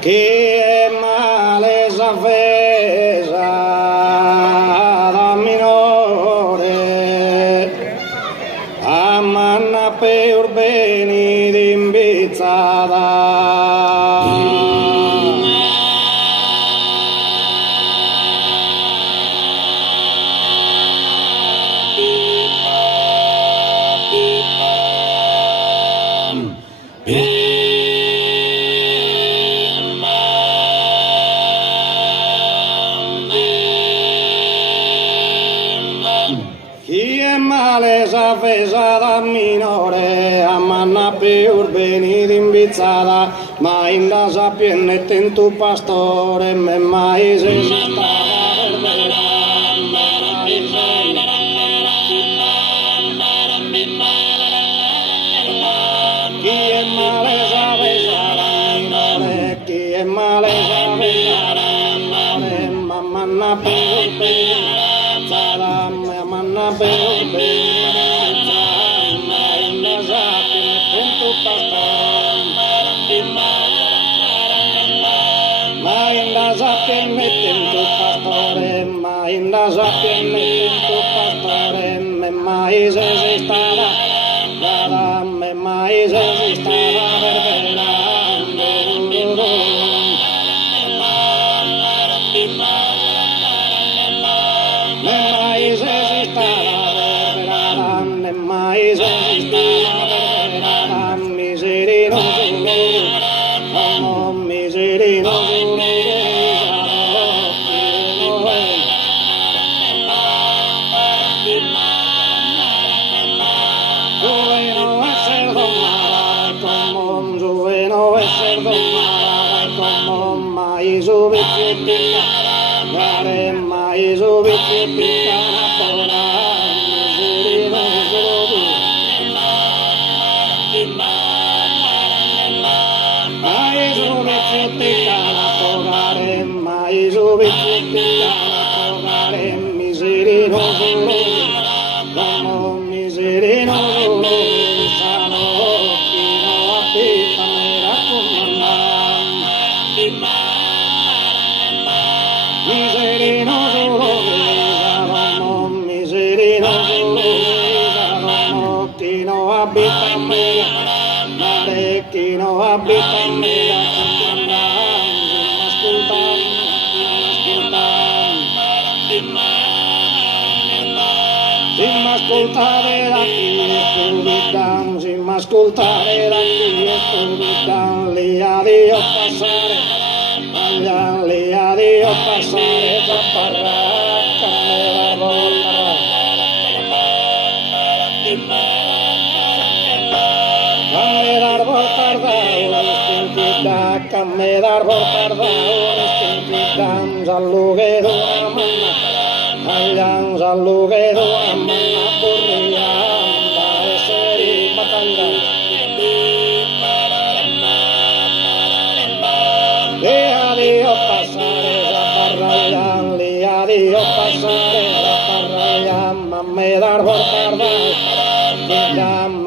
Che male s'avvesa da minore a manna per beni d'imbizzata. S'avvesa da minore a manna per beni d'imbizzata, ma in la sapienne in tu pastore me mai se stava verbena. Chi è male s'avvesa da minore, chi è male s'avvesa da minore, ma manna per beni d'imbizzata, ma manna per beni. Inda sapienne tu pastore me mai se stava nada me mai se stava verbenando me mai se stava verbenando me mai se stava verbenando miserino no miserino ascoltare da chi studiam, si ascoltare da chi studiam, lì a Dio passare, allá lì a Dio passare, da parracca nella volta. Camme d'arbor tardau, istintitta, camme d'arbor tardau, istintitta, s'allughe d'una manna, allà s'allughe d'una manna.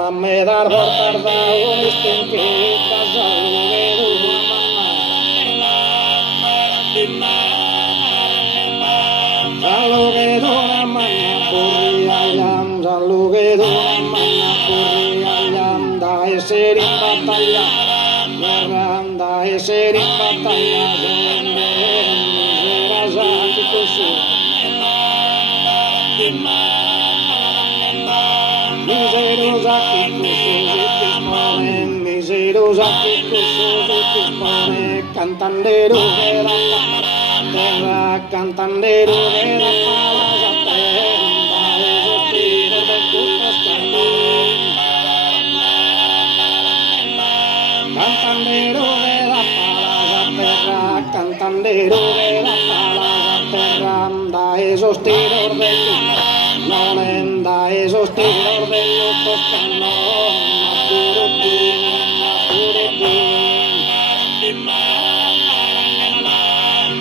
Me dar por tardar un istinquita salugue d'una manna purriallam salugue d'una manna purriallam da essere in battaglia guerra da essere in battaglia era santi così miserosa che così ti spone cantandero che la terra cantandero che la pala terra e sospiro del tutto scandalo cantandero che la pala terra cantandero che la pala terra da e sospiro del tutto non è da e sospiro del tutto scandalo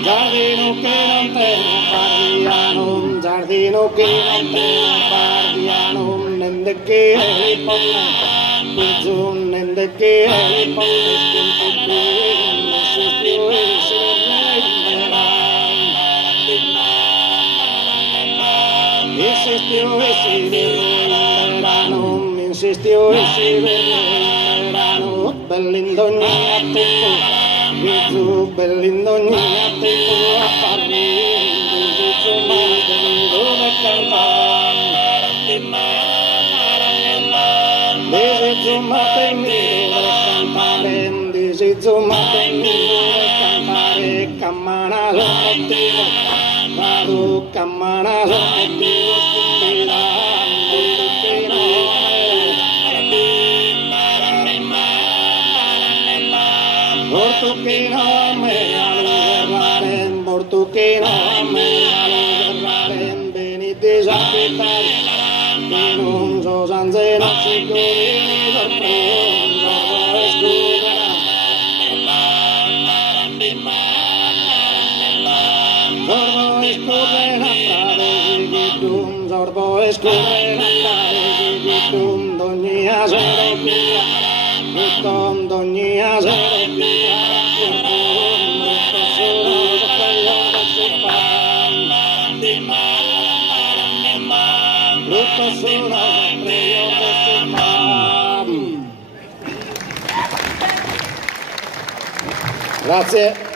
giardino che non terra chino guardiano nende che li ponne Pizun nende che li ponne insistió e si verano bell'indogniate tu bell'indogniate tu a farmi tu mantenendo le cantare dici tu mantenendo le cantare cammana lo motivo vado cammana lo motivo stupida Portuquino me alugarraren, portuquino me alugarraren, venite zapitar, non so sanzeno sicuri dorprendo, escudera. Sorbo escudera, travegitum, dognia seropia, tutom dognia seropia. Grazie.